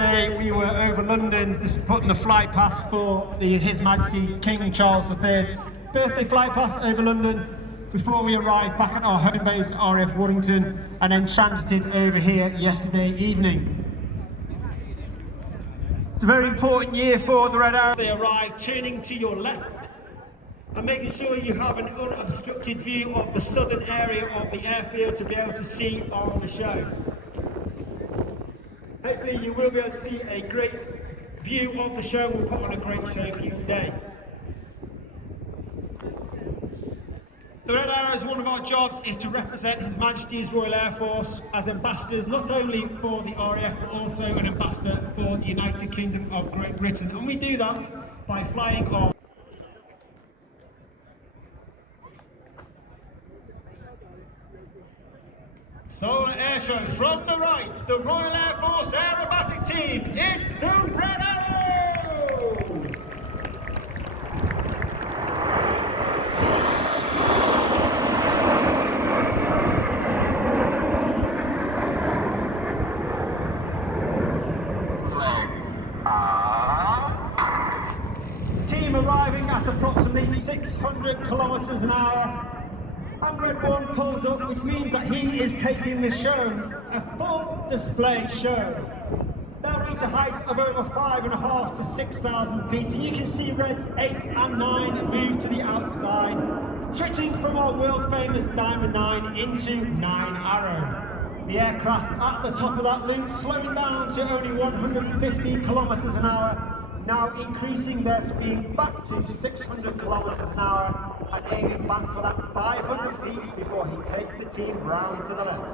yesterday we were over London just putting the flight pass for His Majesty King Charles III's birthday flight pass over London before we arrived back at our home base RAF Waddington and then transited over here yesterday evening. It's a very important year for the Red Arrow. They arrive turning to your left and making sure you have an unobstructed view of the southern area of the airfield to be able to see on the show. Hopefully you will be able to see a great view of the show. We'll put on a great show for you today. The Red Arrows, one of our jobs is to represent His Majesty's Royal Air Force as ambassadors, not only for the RAF but also an ambassador for the United Kingdom of Great Britain. And we do that by flying our Sola airshow. From the right, the Royal Air Force aerobatic team, it's the Red Arrow! Team arriving at approximately 600 kilometers an hour. And Red 1 pulls up, which means that he is taking the show, a full display show. They'll reach a height of over 5,500 to 6,000 feet, and you can see Reds 8 and 9 move to the outside, switching from our world famous Diamond 9 into 9 Arrow. The aircraft at the top of that loop slowing down to only 150 kilometers an hour, now increasing their speed back to 600 kilometers an hour and aiming back for that 500 feet before he takes the team round to the left.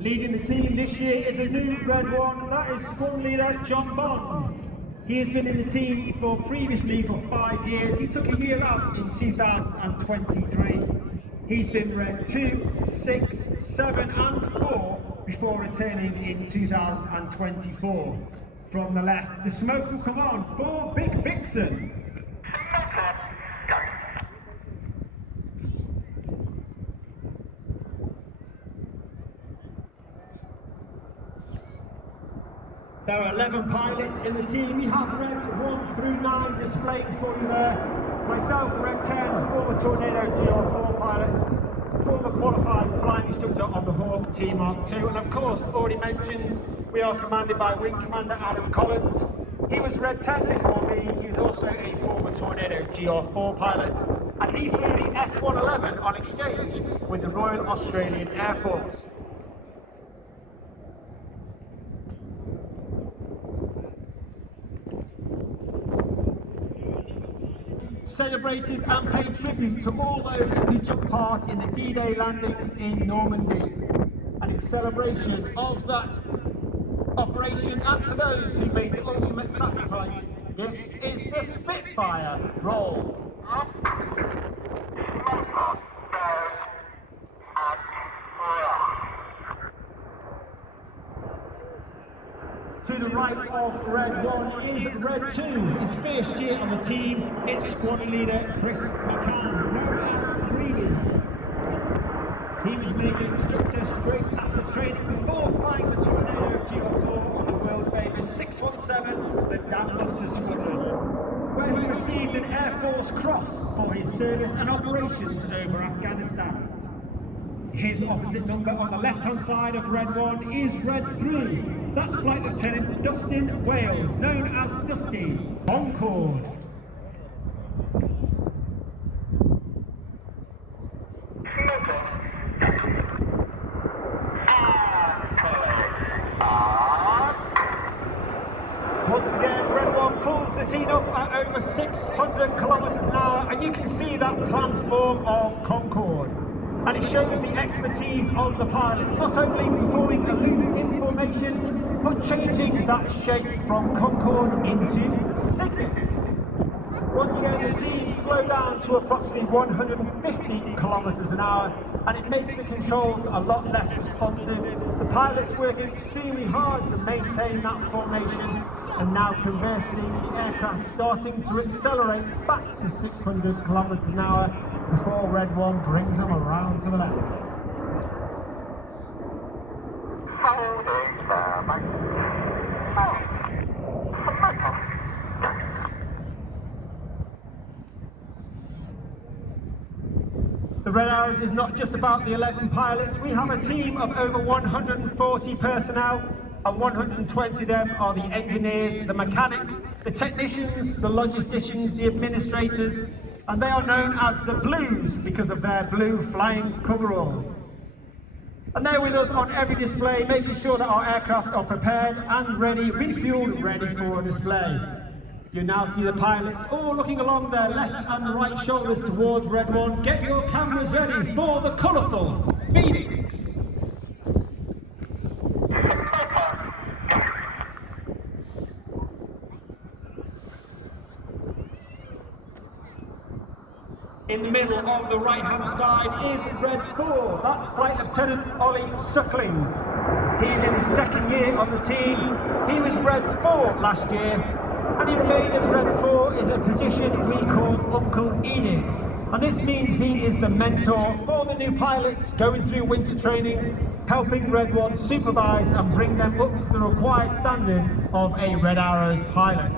Leading the team this year is a new Red 1, that is squad leader John Bond. He has been in the team previously for 5 years. He took a year out in 2023. He's been Red 2, 6, 7 and 4 before returning in 2024. From the left, the smoke will come on for Big Vixen. There are 11 pilots in the team. We have Reds 1 through 9 displayed for you there. Myself, Red 10, former Tornado GR4 pilot, former qualified flying instructor on the Hawk T-Mark 2, and of course, already mentioned, we are commanded by Wing Commander Adam Collins. He was Red 10 before me. He was also a former Tornado GR4 pilot, and he flew the F-111 on exchange with the Royal Australian Air Force. Celebrated and paid tribute to all those who took part in the D-Day landings in Normandy, and in celebration of that operation and to those who made the ultimate sacrifice, this is the Spitfire roll. To the right of Red 1 is Red 2, his first year on the team. It's squad leader Chris McCann, known as Greedy. He was made an instructor straight after training before flying the Tornado GR4 on the world famous 617, the Dan Luster Squadron, where he received an Air Force Cross for his service and operations over Afghanistan. His opposite number on the left-hand side of Red 1 is Red 3. That's Flight Lieutenant Dustin Wales, known as Dusty. Concord. Once again, Red 1 pulls the team up at over 600 kilometers an hour, and you can see that platform of Concord. And it shows the expertise of the pilots, not only performing a loop in formation, but changing that shape from Concorde into Cygnet. Once again, the team slow down to approximately 150 kilometers an hour and it makes the controls a lot less responsive. The pilots work extremely hard to maintain that formation, and now conversely the aircraft starting to accelerate back to 600 kilometers an hour before Red 1 brings them around to the left. The Red Arrows is not just about the 11 pilots. We have a team of over 140 personnel, and 120 of them are the engineers, the mechanics, the technicians, the logisticians, the administrators, and they are known as the Blues because of their blue flying coveralls. And they're with us on every display, making sure that our aircraft are prepared and ready, refueled, ready for a display. You now see the pilots all looking along their left and right shoulders towards Red 1. Get your cameras ready for the colourful Phoenix. In the middle of the right-hand side is Red 4. That's Flight Lieutenant Ollie Suckling. He's in his second year on the team. He was Red 4 last year, and he remained as Red 4 is a position we call Uncle Enid. And this means he is the mentor for the new pilots going through winter training, helping Red 1 supervise and bring them up to the required standard of a Red Arrows pilot.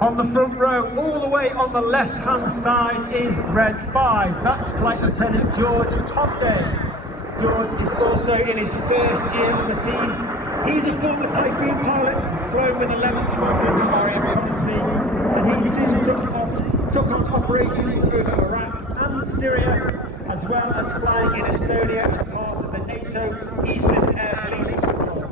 On the front row, all the way on the left-hand side is Red 5. That's Flight Lieutenant George Hobday. George is also in his first year on the team. He's a former Typhoon pilot, flown with 11 Squadron in our avionics Navy, and he soon took on operations over Iraq and Syria, as well as flying in Estonia as part of the NATO Eastern Air Police Control.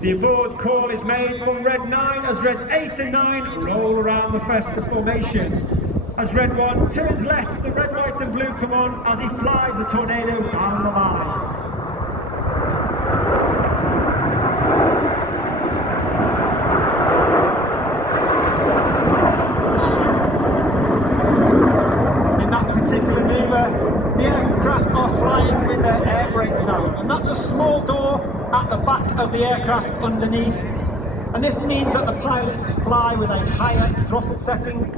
The aboard call is made from Red 9 as Reds 8 and 9 roll around the festive formation. As Red 1 turns left, the red, white and blue come on as he flies the Tornado down the line. In that particular manoeuvre, the aircraft are flying with their air brakes out, and that's a small door at the back of the aircraft underneath, and this means that the pilots fly with a higher throttle setting.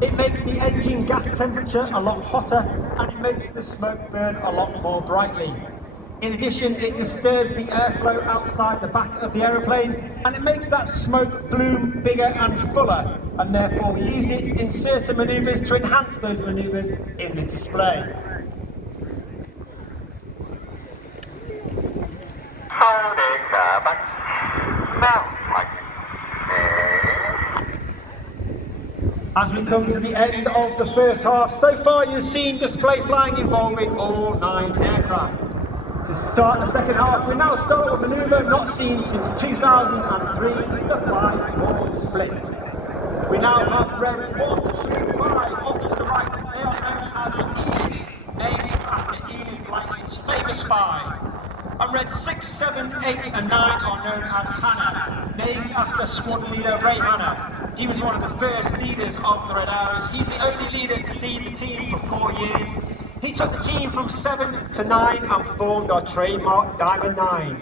It makes the engine gas temperature a lot hotter, and it makes the smoke burn a lot more brightly. In addition, it disturbs the airflow outside the back of the aeroplane, and it makes that smoke bloom bigger and fuller, and therefore we use it in certain manoeuvres to enhance those manoeuvres in the display. As we come to the end of the first half, so far you've seen display flying involving all 9 aircraft. To start the second half, we now start with a manoeuvre not seen since 2003, the 5-4 split. We now have Reds 1 through 5 off to the right. They are known as Enid, named after Enid Blyton's famous 5. And Reds 6, 7, 8 and 9 are known as Hannah, named after squad leader Ray Hannah. He was one of the first leaders of the Red Arrows. He's the only leader to lead the team for 4 years. He took the team from 7 to 9 and formed our trademark Diamond 9.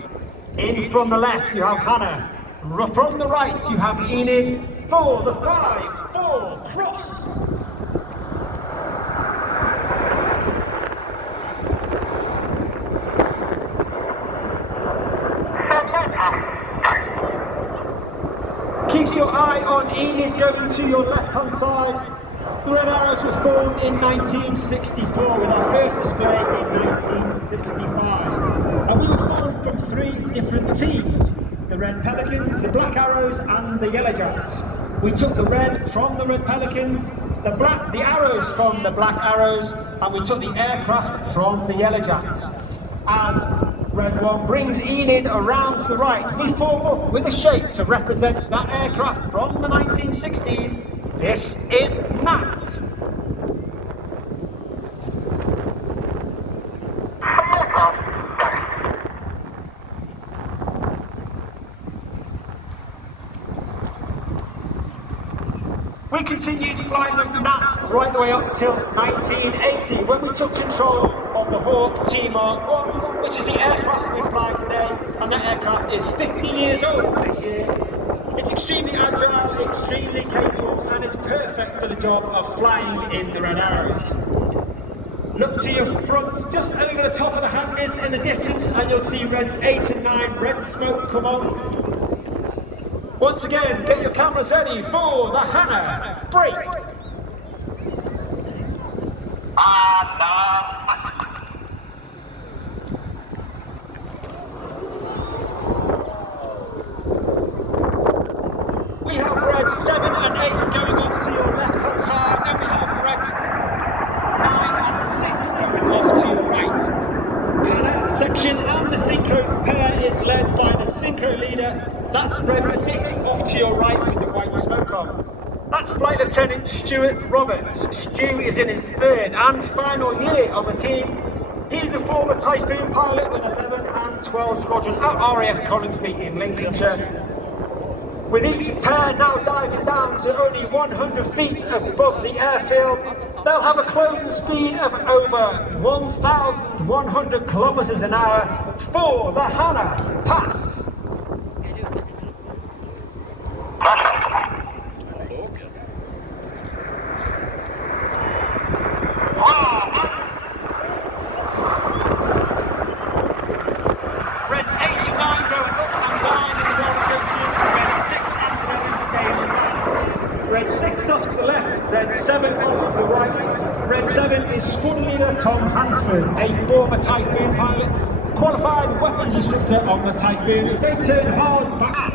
In from the left you have Hannah. From the right you have Enid. For the 5-4 cross. Keep your eye on Enid going to your left-hand side. The Red Arrows was formed in 1964 with our first display in 1965. And we were formed from 3 different teams. The Red Pelicans, the Black Arrows and the Yellow Jacks. We took the red from the Red Pelicans, the arrows from the Black Arrows, and we took the aircraft from the Yellow Jacks. As Red 1 brings Enid around to the right. We form up with a shape to represent that aircraft from the 1960s. This is Matt. We continued flying with Matt right the way up till 1980 when we took control of the Hawk T-Mark 1, which is the aircraft we fly today, and that aircraft is 50 years old this year. It's extremely agile, extremely capable, and is perfect for the job of flying in the Red Arrows. Look to your front, just over the top of the hangars in the distance, and you'll see Reds 8 and 9 red smoke come on. Once again, get your cameras ready for the Hannah break. We have Reds 7 and 8 going off to your left-hand side, and we have Reds 9 and 6 going off to your right. Hannah section and the synchro pair is led by the synchro leader. That's Red 6 off to your right with the white smoke on. That's Flight Lieutenant Stuart Roberts. Stu is in his third and final year on the team. He's a former Typhoon pilot with 11 and 12 Squadron at RAF Coningsby in Lincolnshire. With each pair now diving down to only 100 feet above the airfield, they'll have a closing speed of over 1,100 kilometers an hour for the Hannah pass. Reds 8 and 9 going up and down in the roller coasters, Reds 6 and 7 staying flat. Red 6 off to the left, Red 7 off to the right. Red 7 is squad leader Tom Hansford, a former Typhoon pilot, qualified weapons instructor on the Typhoon as they turn hard back.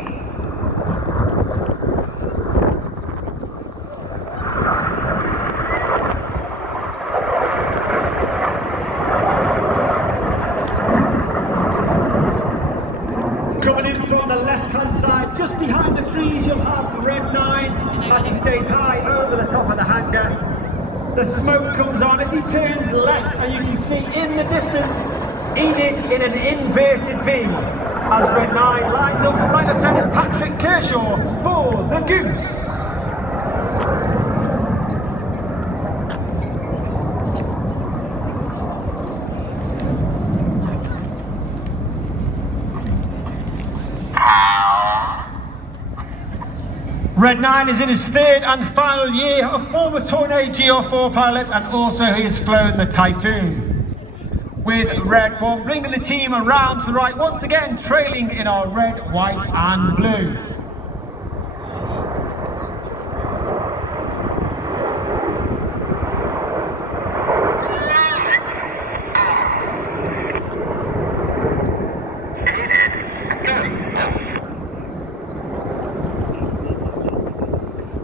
Coming in from the left-hand side, just behind the trees, you'll have Red 9 as he stays high over the top of the hangar. The smoke comes on as he turns left, and you can see in the distance Enid in an inverted V as Red 9 lines up Flight Lieutenant Patrick Kershaw for the Goose. Red 9 is in his third and final year, a former Tornado GR4 pilot, and also he has flown the Typhoon. With Red 1 bringing the team around to the right, once again trailing in our red, white and blue.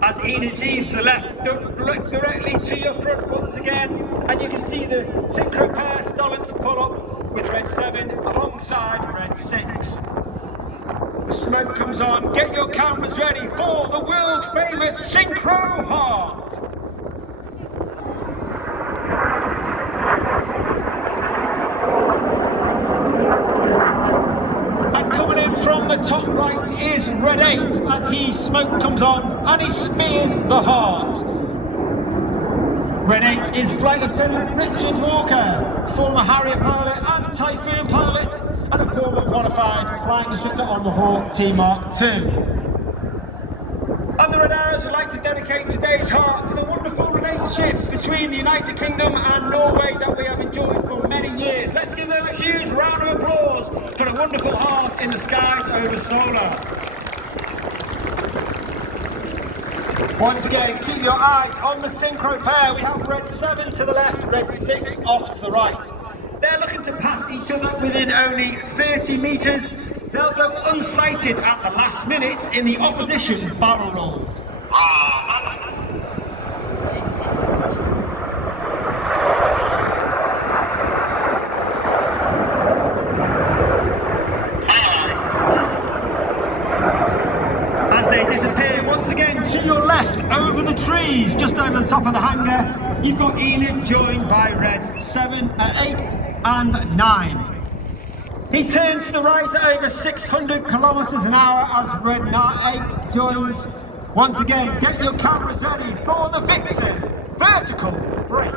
As Enid leaves to the left, look directly to your front once again, and you can see the synchro pair starting to pull up with Red 7 alongside Red 6. The smoke comes on, get your cameras ready for the world famous Synchro Heart. And coming in from the top right is Red 8 as his smoke comes on and he spears the heart. Red 8 is Flight Lieutenant Richard Walker, former Harrier pilot and Typhoon pilot, and a former qualified flying instructor on the Hawk T-Mark II. And the Red Arrows would like to dedicate today's heart to the wonderful relationship between the United Kingdom and Norway that we have enjoyed for many years. Let's give them a huge round of applause for a wonderful heart in the skies over Sola. Once again, keep your eyes on the synchro pair. We have Red 7 to the left, Red 6 off to the right. They're looking to pass each other within only 30 metres. They'll go unsighted at the last minute in the opposition barrel roll. over the top of the hangar, you've got Enid joined by Reds 7, 8 and 9. He turns to the right at over 600 kilometers an hour as Red 8 joins. Once again, get your cameras ready for the Vixen vertical brake.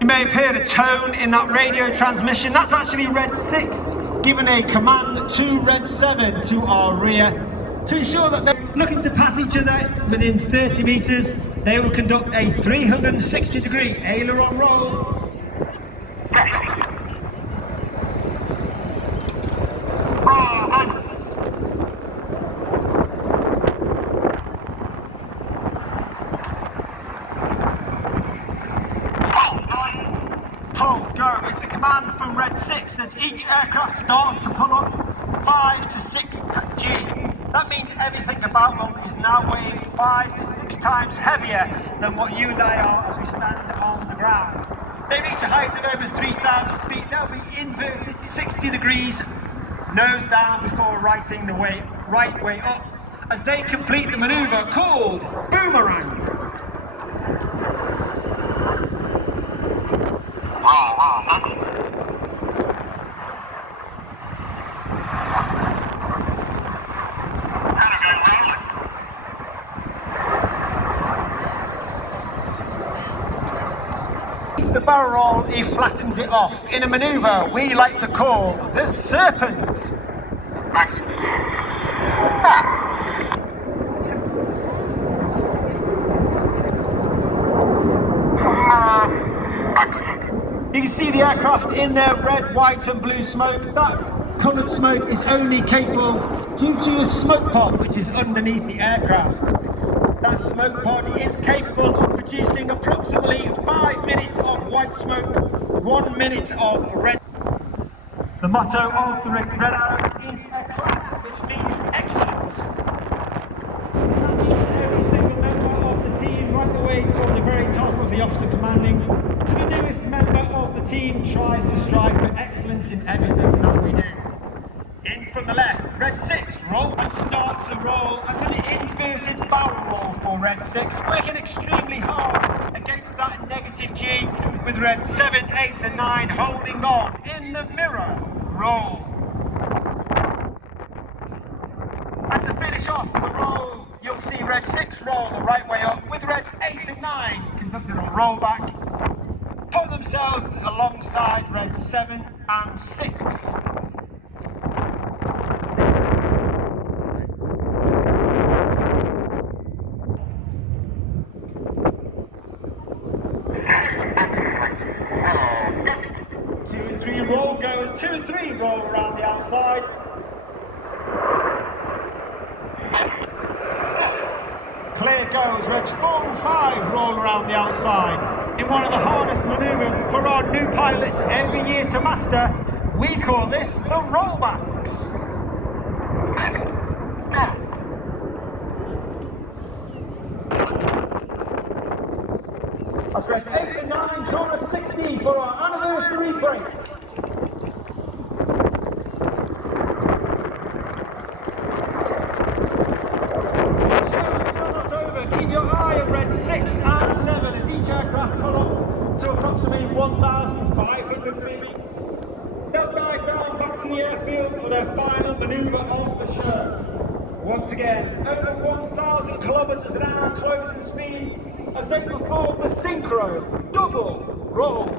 You may have heard a tone in that radio transmission. That's actually Red 6 giving a command to Red 7 to our rear. To ensure that they're looking to pass each other within 30 metres, they will conduct a 360-degree aileron roll. Go is the command from Red 6 as each aircraft starts to pull up 5 to 6 G. That means everything about them is now weighing 5 to 6 times heavier than what you and I are as we stand on the ground. They reach a height of over 3,000 feet. They'll be inverted 60 degrees, nose down before righting the right way up as they complete the manoeuvre called boomerang. The barrel roll, he flattens it off in a manoeuvre we like to call the serpent. You can see the aircraft in their red, white and blue smoke. That coloured smoke is only capable due to the smoke pod which is underneath the aircraft. That smoke pod is capable of producing approximately 5 minutes of white smoke, 1 minute of red. The motto of the Red Arrows is eclat, which means excellence. That means every single member of the team, right the way from the very top of the officer commanding to the newest member of the team, tries to strive for excellence in everything that we do. In from the left, Red 6 roll and starts the roll as an inverted barrel roll for Red 6, working extremely hard against that negative G with Red 7, 8 and 9 holding on in the mirror roll. And to finish off the roll, you'll see Red 6 roll the right way up with Reds 8 and 9 conducting a rollback, put themselves alongside Red 7 and 6. Roll goes 2 and 3 roll around the outside. Clear goes Reds 4 and 5 roll around the outside. In one of the hardest manoeuvres for our new pilots every year to master, we call this the rollbacks. That's Reds 8 and 9 draw a 60 for our anniversary break. Keep your eye on Red 6 and 7 as each aircraft pull up to approximately 1,500 feet. They'll dive down back to the airfield for their final manoeuvre of the show. Once again, over 1,000 kilometers an hour closing speed as they perform the synchro double rolls.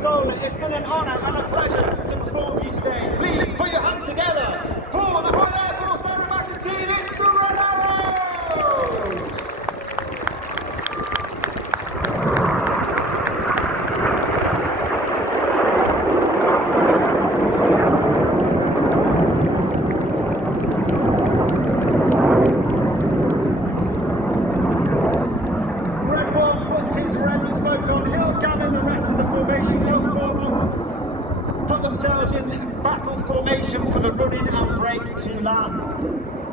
Sola, it's been an honour and a pleasure to perform for you today. Please put your hands together for the Royal Air Force Aerobatic Team. It's the Red Arrows! Red 1 puts his red smoke on. He'll gather the rest of the formation. He'll form up, put themselves in battle formation for the running and break to land.